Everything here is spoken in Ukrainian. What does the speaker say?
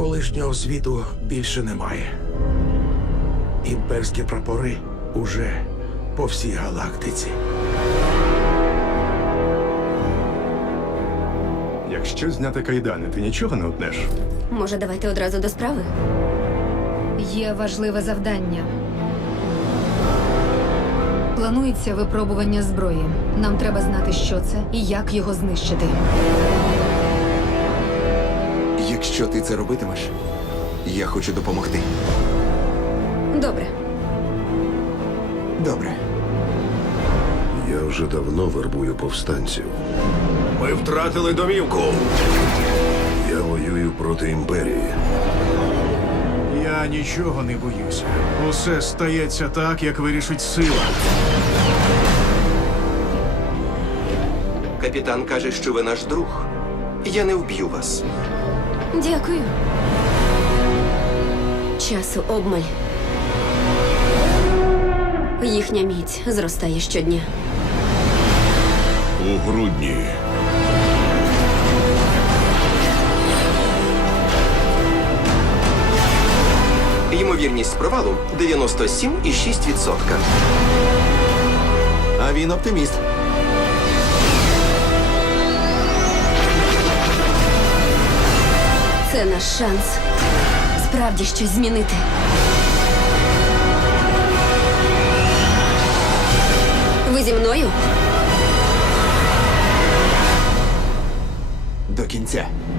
Колишнього світу більше немає. Імперські прапори уже по всій галактиці. Якщо зняти кайдани, ти нічого не утнеш? Може, давайте одразу до справи? Є важливе завдання. Планується випробування зброї. Нам треба знати, що це і як його знищити. Якщо ти це робитимеш, я хочу допомогти. Добре. Добре. Я вже давно вербую повстанців. Ми втратили домівку. Я воюю проти імперії. Я нічого не боюся. Усе стається так, як вирішить сила. Капітан каже, що ви наш друг. Я не вб'ю вас. Дякую. Часу обмаль. Їхня міць зростає щодня. У грудні. Ймовірність провалу 97,6%. А він оптиміст. Це наш шанс справді щось змінити. Ви зі мною? До кінця.